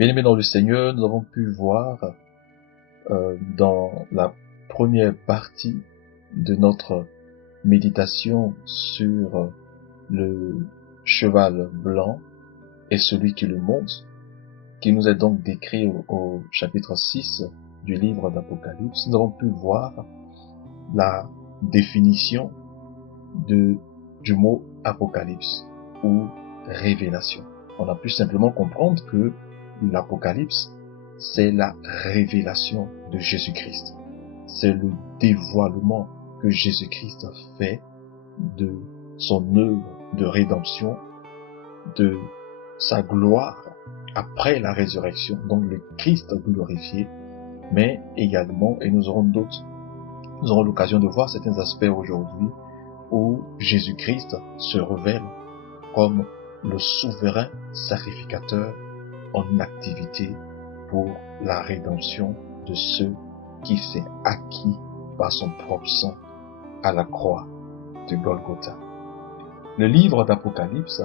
Bien-aimés dans le Seigneur, nous avons pu voir dans la première partie de notre méditation sur le cheval blanc et celui qui le monte, qui nous est donc décrit au chapitre 6 du livre d'Apocalypse. Nous avons pu voir la définition du mot apocalypse ou révélation. On a pu simplement comprendre que l'Apocalypse, c'est la révélation de Jésus-Christ. C'est le dévoilement que Jésus-Christ a fait de son œuvre de rédemption, de sa gloire après la résurrection, donc le Christ glorifié, mais également, et nous aurons l'occasion de voir certains aspects aujourd'hui où Jésus-Christ se révèle comme le souverain sacrificateur en activité pour la rédemption de ceux qui s'est acquis par son propre sang à la croix de Golgotha. Le livre d'Apocalypse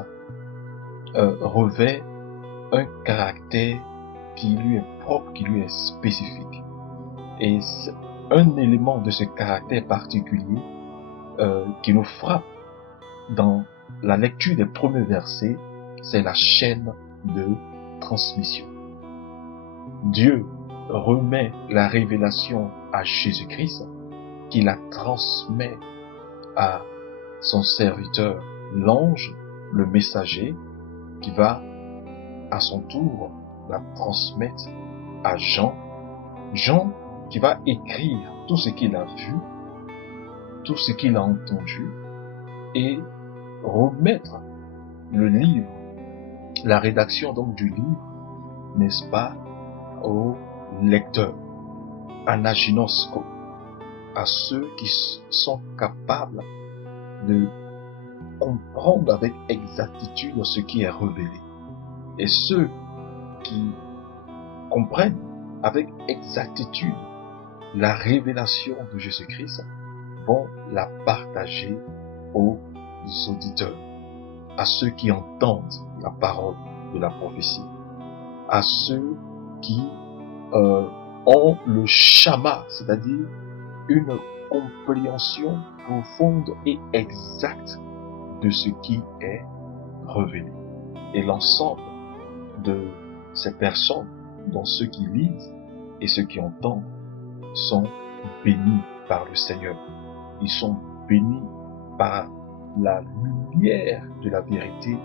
revêt un caractère qui lui est propre, qui lui est spécifique. Et un élément de ce caractère particulier qui nous frappe dans la lecture des premiers versets, c'est la chaîne de transmission. Dieu remet la révélation à Jésus-Christ, qui la transmet à son serviteur, l'ange, le messager, qui va à son tour la transmettre à Jean. Jean qui va écrire tout ce qu'il a vu, tout ce qu'il a entendu, et remettre le livre, la rédaction donc du livre, n'est-ce pas, au lecteur, anaginosco, à ceux qui sont capables de comprendre avec exactitude ce qui est révélé. Et ceux qui comprennent avec exactitude la révélation de Jésus-Christ vont la partager aux auditeurs, à ceux qui entendent la parole de la prophétie, à ceux qui ont le shama, c'est-à-dire une compréhension profonde et exacte de ce qui est révélé. Et l'ensemble de ces personnes, dont ceux qui lisent et ceux qui entendent, sont bénis par le Seigneur. Ils sont bénis par la lumière de la vérité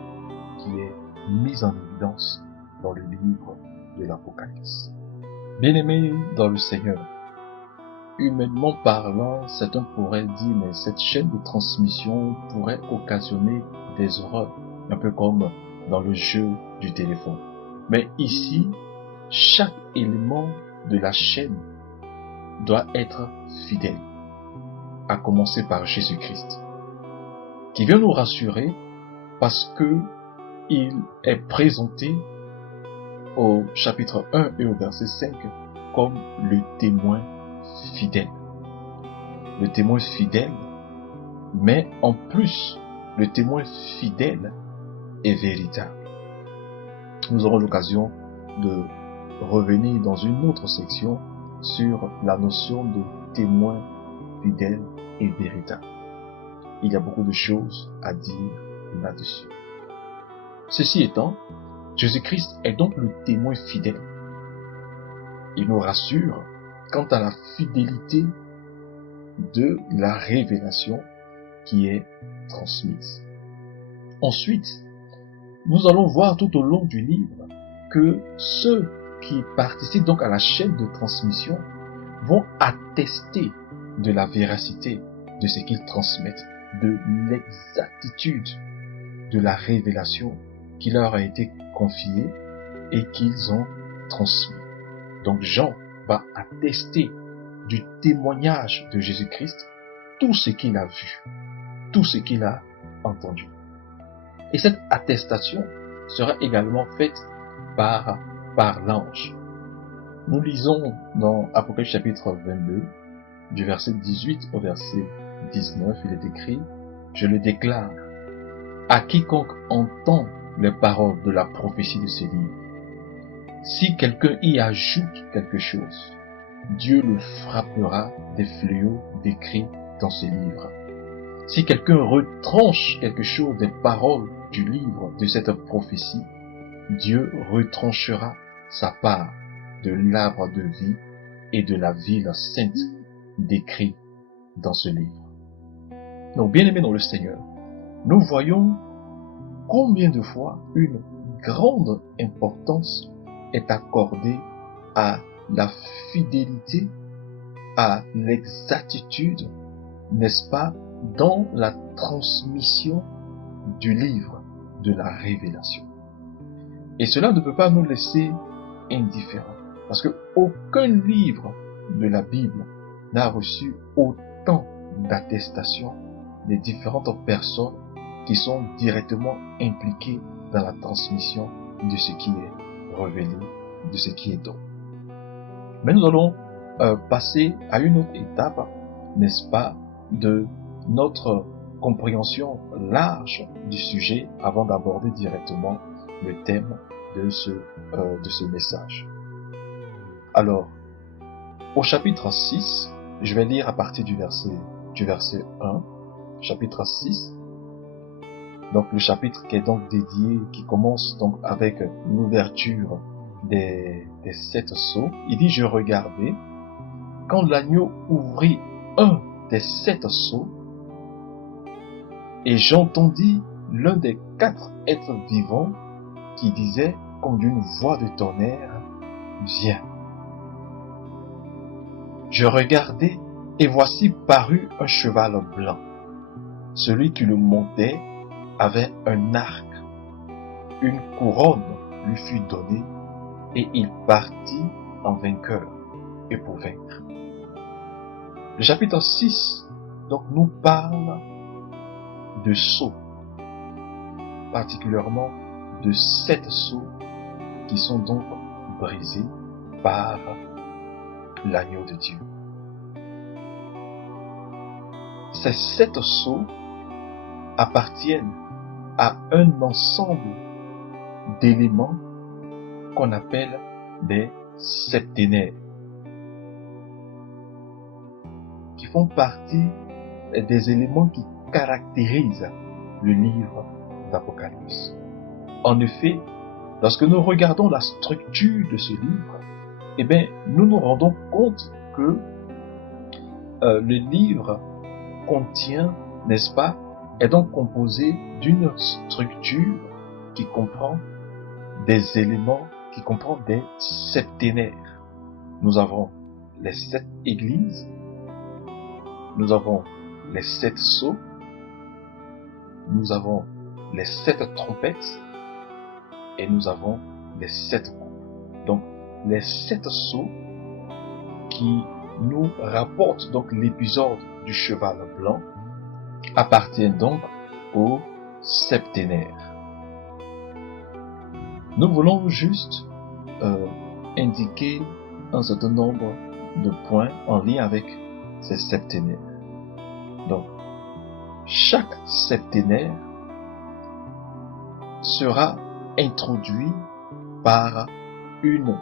qui est mise en évidence dans le livre de l'Apocalypse. Bien-aimés dans le Seigneur, humainement parlant, certains pourraient dire, mais cette chaîne de transmission pourrait occasionner des horreurs, un peu comme dans le jeu du téléphone. Mais ici, chaque élément de la chaîne doit être fidèle, à commencer par Jésus-Christ, qui vient nous rassurer parce que il est présenté au chapitre 1 et au verset 5 comme le témoin fidèle. Le témoin fidèle, mais en plus, le témoin fidèle est véritable. Nous aurons l'occasion de revenir dans une autre section sur la notion de témoin fidèle et véritable. Il y a beaucoup de choses à dire là-dessus. Ceci étant, Jésus-Christ est donc le témoin fidèle. Il nous rassure quant à la fidélité de la révélation qui est transmise. Ensuite, nous allons voir tout au long du livre que ceux qui participent donc à la chaîne de transmission vont attester de la véracité de ce qu'ils transmettent, de l'exactitude de la révélation qui leur a été confiée et qu'ils ont transmis. Donc Jean va attester du témoignage de Jésus-Christ tout ce qu'il a vu, tout ce qu'il a entendu. Et cette attestation sera également faite par l'ange. Nous lisons dans Apocalypse chapitre 22, du verset 18 au verset 19, il est écrit « Je le déclare à quiconque entend les paroles de la prophétie de ce livre. Si quelqu'un y ajoute quelque chose, Dieu le frappera des fléaux décrits dans ce livre. Si quelqu'un retranche quelque chose des paroles du livre de cette prophétie, Dieu retranchera sa part de l'arbre de vie et de la ville sainte décrits dans ce livre. Donc, bien-aimés dans le Seigneur, nous voyons combien de fois une grande importance est accordée à la fidélité, à l'exactitude, n'est-ce pas, dans la transmission du livre de la révélation. Et cela ne peut pas nous laisser indifférents, parce que aucun livre de la Bible n'a reçu autant d'attestations des différentes personnes qui sont directement impliquées dans la transmission de ce qui est révélé, de ce qui est donné. Mais nous allons passer à une autre étape, n'est-ce pas, de notre compréhension large du sujet avant d'aborder directement le thème de ce message. Alors, au chapitre 6, je vais lire à partir du verset 1, chapitre 6, donc le chapitre qui est donc dédié, qui commence donc avec l'ouverture des 7 sceaux. Il dit, je regardais, quand l'agneau ouvrit un des 7 sceaux, et j'entendis l'un des 4 êtres vivants qui disait comme d'une voix de tonnerre, viens. Je regardai, et voici parut un cheval blanc. Celui qui le montait avait un arc. Une couronne lui fut donnée, et il partit en vainqueur et pour vaincre. Le chapitre 6 donc nous parle de sceaux, particulièrement de 7 sceaux qui sont donc brisés par l'agneau de Dieu. Ces 7 sceaux appartiennent à un ensemble d'éléments qu'on appelle des septénaires, qui font partie des éléments qui caractérisent le livre d'Apocalypse. En effet, lorsque nous regardons la structure de ce livre, nous nous rendons compte que le livre contient, n'est-ce pas, est donc composé d'une structure qui comprend des éléments, qui comprend des septénaires. Nous avons les 7 églises, nous avons les 7 sceaux, nous avons les 7 trompettes et nous avons les 7 coupes. Donc, les 7 sceaux qui nous rapportent donc l'épisode du cheval blanc appartiennent donc aux septénaires. Nous voulons juste indiquer un certain nombre de points en lien avec ces septénaires. Donc, chaque septénaire sera introduit par une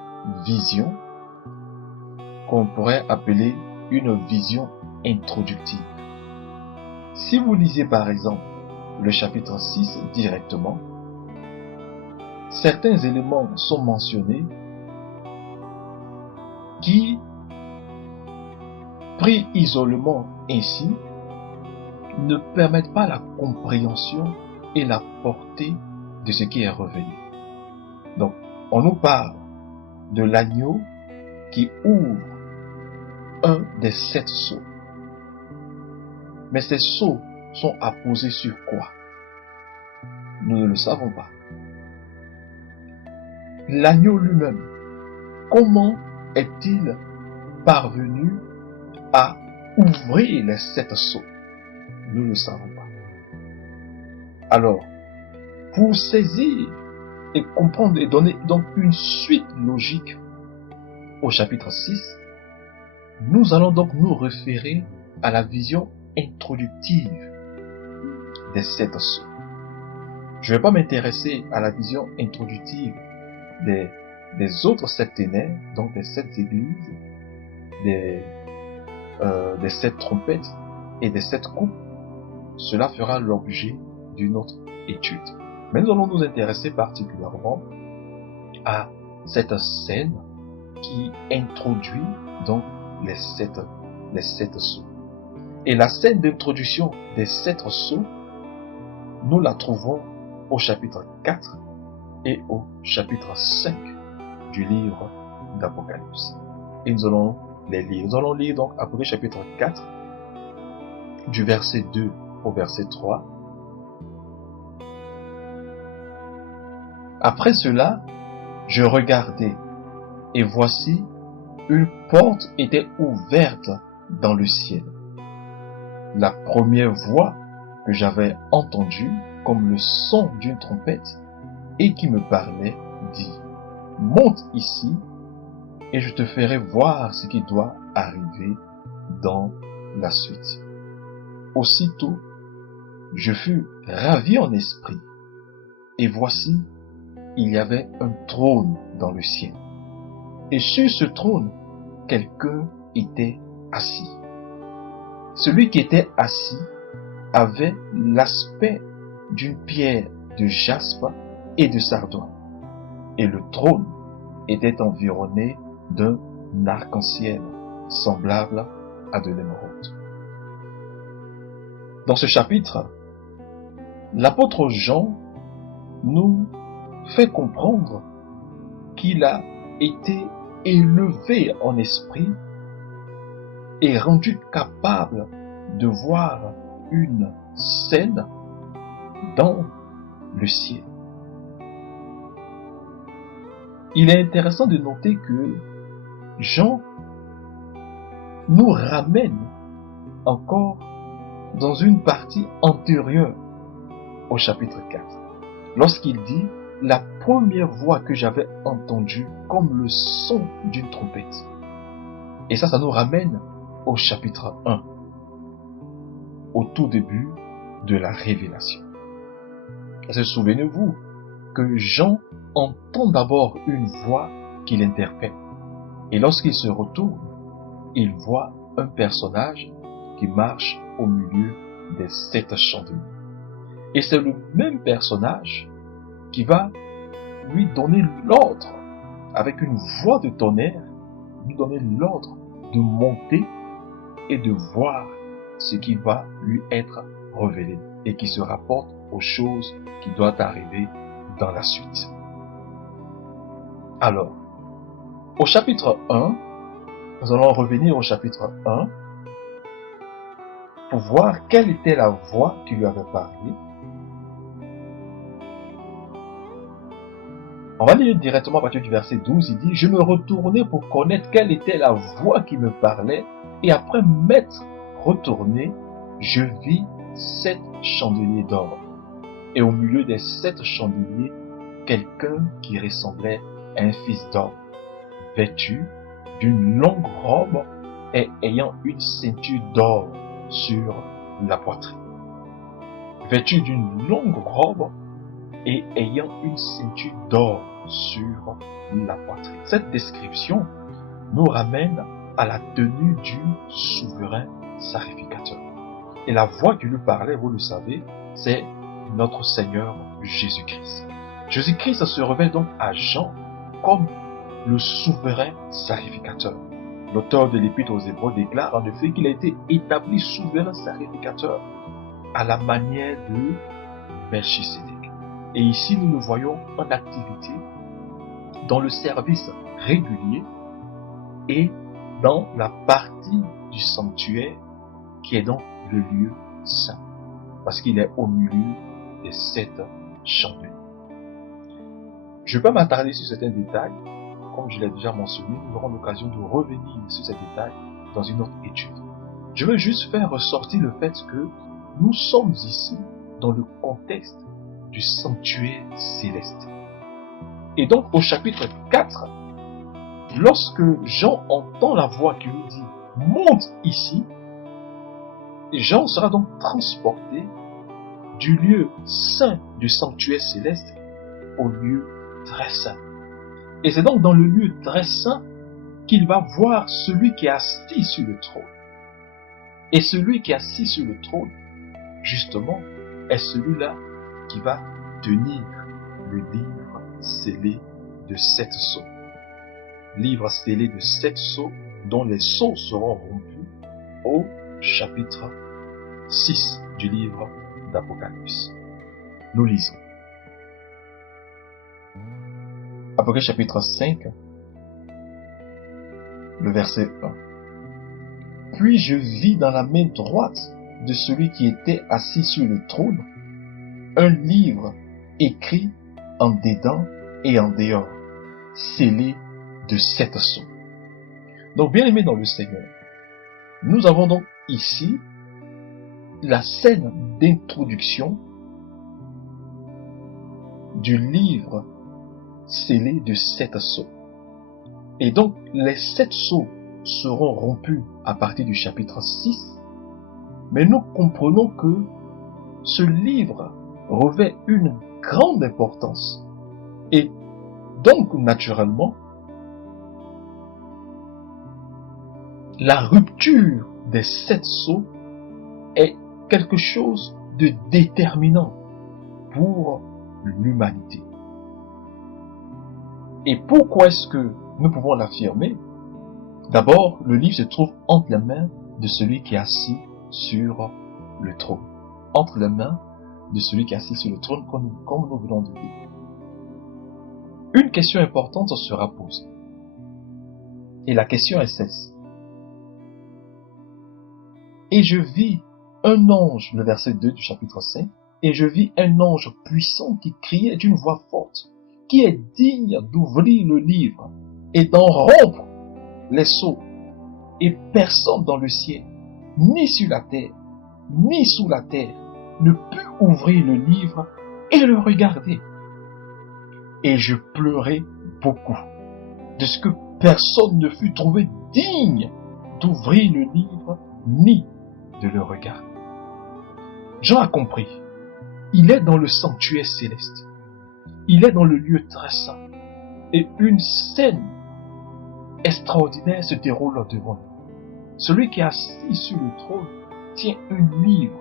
vision qu'on pourrait appeler une vision introductive. Si vous lisez par exemple le chapitre 6 directement, certains éléments sont mentionnés qui, pris isolement ainsi, ne permettent pas la compréhension et la portée de ce qui est révélé. Donc, on nous parle de l'agneau qui ouvre un des 7 sceaux. Mais ces sceaux sont apposés sur quoi? Nous ne le savons pas. L'agneau lui-même, comment est-il parvenu à ouvrir les 7 sceaux? Nous ne le savons pas. Alors, pour saisir et comprendre et donner donc une suite logique au chapitre 6, nous allons donc nous référer à la vision introductive des 7 sceaux. Je ne vais pas m'intéresser à la vision introductive des des autres septénaires, donc des 7 églises, des 7 trompettes et des 7 coupes, cela fera l'objet d'une autre étude. Mais nous allons nous intéresser particulièrement à cette scène qui introduit donc les sept sceaux. Et la scène d'introduction des 7 sceaux, nous la trouvons au chapitre 4 et au chapitre 5 du livre d'Apocalypse. Et nous allons les lire. Nous allons lire donc Apocalypse chapitre 4, du verset 2 au verset 3. Après cela, je regardai, et voici, une porte était ouverte dans le ciel. La première voix que j'avais entendue, comme le son d'une trompette, et qui me parlait, dit, « Monte ici, et je te ferai voir ce qui doit arriver dans la suite. » Aussitôt, je fus ravi en esprit, et voici, il y avait un trône dans le ciel. Et sur ce trône, quelqu'un était assis. Celui qui était assis avait l'aspect d'une pierre de jaspe et de sardoine. Et le trône était environné d'un arc-en-ciel semblable à de l'émeraude. Dans ce chapitre, l'apôtre Jean nous fait comprendre qu'il a été élevé en esprit et rendu capable de voir une scène dans le ciel. Il est intéressant de noter que Jean nous ramène encore dans une partie antérieure au chapitre 4, lorsqu'il dit « La première voix que j'avais entendue comme le son d'une trompette ». Et ça nous ramène au chapitre 1, au tout début de la révélation. Souvenez-vous que Jean entend d'abord une voix qui l'interpelle. Et lorsqu'il se retourne, il voit un personnage qui marche au milieu des 7 chandeliers. Et c'est le même personnage qui va lui donner l'ordre, avec une voix de tonnerre, lui donner l'ordre de monter et de voir ce qui va lui être révélé et qui se rapporte aux choses qui doivent arriver dans la suite. Alors, au chapitre 1, nous allons revenir au chapitre 1 pour voir quelle était la voix qui lui avait parlé. On va lire directement à partir du verset 12, il dit « Je me retournai pour connaître quelle était la voix qui me parlait, et après m'être retourné, je vis 7 chandeliers d'or. Et au milieu des 7 chandeliers, quelqu'un qui ressemblait à un fils d'homme, vêtu d'une longue robe et ayant une ceinture d'or sur la poitrine. » Vêtu d'une longue robe et ayant une ceinture d'or sur la poitrine. Cette description nous ramène à la tenue du souverain sacrificateur. Et la voix qui lui parlait, vous le savez, c'est notre Seigneur Jésus-Christ. Jésus-Christ se révèle donc à Jean comme le souverain sacrificateur. L'auteur de l'Épître aux Hébreux déclare en effet qu'il a été établi souverain sacrificateur à la manière de Melchisédek. Et ici, nous le voyons en activité dans le service régulier et dans la partie du sanctuaire qui est donc le lieu saint, parce qu'il est au milieu des 7 chandeliers. Je ne vais pas m'attarder sur certains détails, comme je l'ai déjà mentionné, nous aurons l'occasion de revenir sur ces détails dans une autre étude. Je veux juste faire ressortir le fait que nous sommes ici dans le contexte du sanctuaire céleste. Et donc au chapitre 4, lorsque Jean entend la voix qui lui dit « Monte ici », Jean sera donc transporté du lieu saint du sanctuaire céleste au lieu très saint. Et c'est donc dans le lieu très saint qu'il va voir celui qui est assis sur le trône. Et celui qui est assis sur le trône, justement, est celui-là qui va tenir le livre scellé de 7 sceaux. Livre scellé de 7 sceaux, dont les sceaux seront rompus au chapitre 6 du livre d'Apocalypse. Nous lisons. Apocalypse chapitre 5, le verset 1. Puis je vis dans la main droite de celui qui était assis sur le trône un livre écrit en dedans et en dehors, scellé de 7 sceaux. Donc, bien aimé dans le Seigneur, nous avons donc ici la scène d'introduction du livre scellé de 7 sceaux. Et donc, les 7 sceaux seront rompus à partir du chapitre 6, mais nous comprenons que ce livre revêt une grande importance. Et donc, naturellement, la rupture des 7 sceaux est quelque chose de déterminant pour l'humanité. Et pourquoi est-ce que nous pouvons l'affirmer? D'abord, le livre se trouve entre les mains de celui qui est assis sur le trône. Entre les mains de celui qui est assis sur le trône, comme nous venons de dire. Une question importante sera posée. Et la question est celle-ci. Et je vis un ange, le verset 2 du chapitre 5, et je vis un ange puissant qui criait d'une voix forte, qui est digne d'ouvrir le livre et d'en rompre les sceaux. Et personne dans le ciel, ni sur la terre, ni sous la terre, ne put ouvrir le livre et le regarder. Et je pleurais beaucoup de ce que personne ne fut trouvé digne d'ouvrir le livre ni de le regarder. Jean a compris. Il est dans le sanctuaire céleste. Il est dans le lieu très saint. Et une scène extraordinaire se déroule devant lui. Celui qui est assis sur le trône tient un livre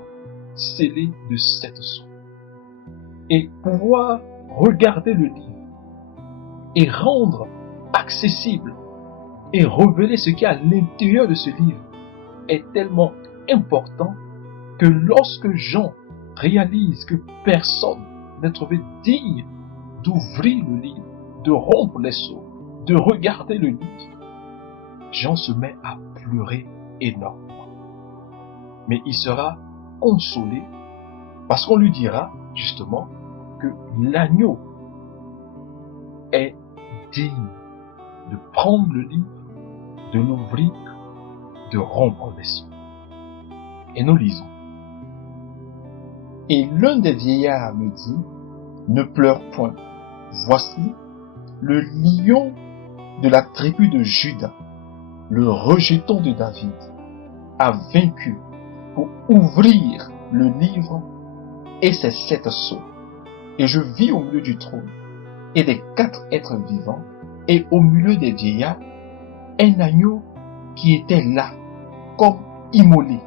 scellé de 7 sceaux. Et pouvoir regarder le livre et rendre accessible et révéler ce qu'il y a à l'intérieur de ce livre est tellement important que lorsque Jean réalise que personne n'est trouvé digne d'ouvrir le livre, de rompre les sceaux, de regarder le livre, Jean se met à pleurer énormément. Mais il sera consolé parce qu'on lui dira justement que l'agneau est digne de prendre le livre, de l'ouvrir, de rompre les sceaux. Et nous lisons. Et l'un des vieillards me dit, ne pleure point. Voici, le lion de la tribu de Juda, le rejeton de David, a vaincu pour ouvrir le livre et ses 7 sceaux. Et je vis au milieu du trône et des 4 êtres vivants et au milieu des vieillards un agneau qui était là comme immolé.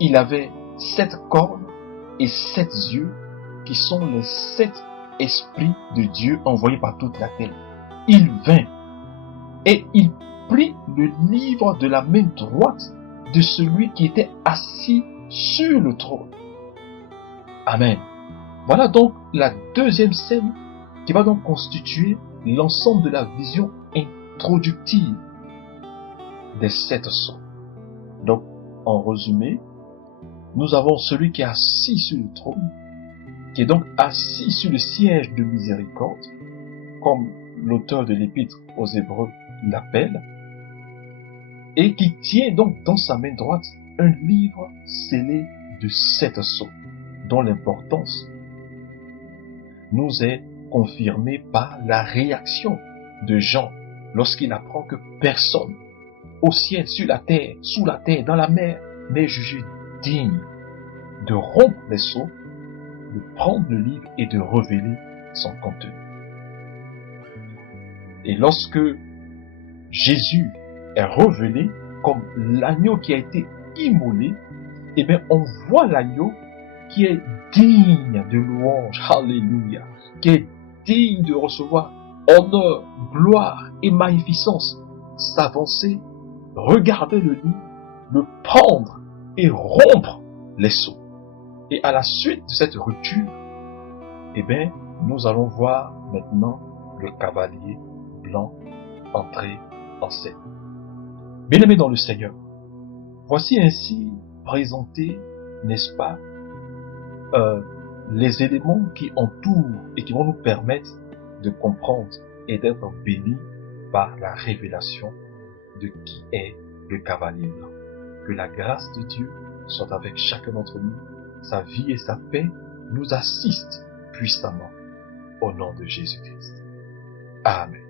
Il avait 7 cornes et 7 yeux qui sont les 7 esprits de Dieu envoyés par toute la terre. Il vint et il prit le livre de la main droite de celui qui était assis sur le trône. Amen. Voilà donc la deuxième scène qui va donc constituer l'ensemble de la vision introductive des 7 sceaux. Donc, en résumé, nous avons celui qui est assis sur le trône, qui est donc assis sur le siège de miséricorde, comme l'auteur de l'épître aux Hébreux l'appelle, et qui tient donc dans sa main droite un livre scellé de 7 sceaux, dont l'importance nous est confirmée par la réaction de Jean lorsqu'il apprend que personne, au ciel, sur la terre, sous la terre, dans la mer, n'est jugé digne de rompre les sceaux, de prendre le livre et de révéler son contenu. Et lorsque Jésus est révélé comme l'agneau qui a été immolé, eh bien, on voit l'agneau qui est digne de louange, alléluia, qui est digne de recevoir honneur, gloire et magnificence, s'avancer, regarder le lit, le prendre et rompre les seaux. Et à la suite de cette rupture, eh bien, nous allons voir maintenant le cavalier blanc entrer en scène. Bien-aimés dans le Seigneur, voici ainsi présentés, n'est-ce pas, les éléments qui entourent et qui vont nous permettre de comprendre et d'être bénis par la révélation de qui est le cavalier blanc. Que la grâce de Dieu soit avec chacun d'entre nous, sa vie et sa paix nous assistent puissamment au nom de Jésus-Christ. Amen.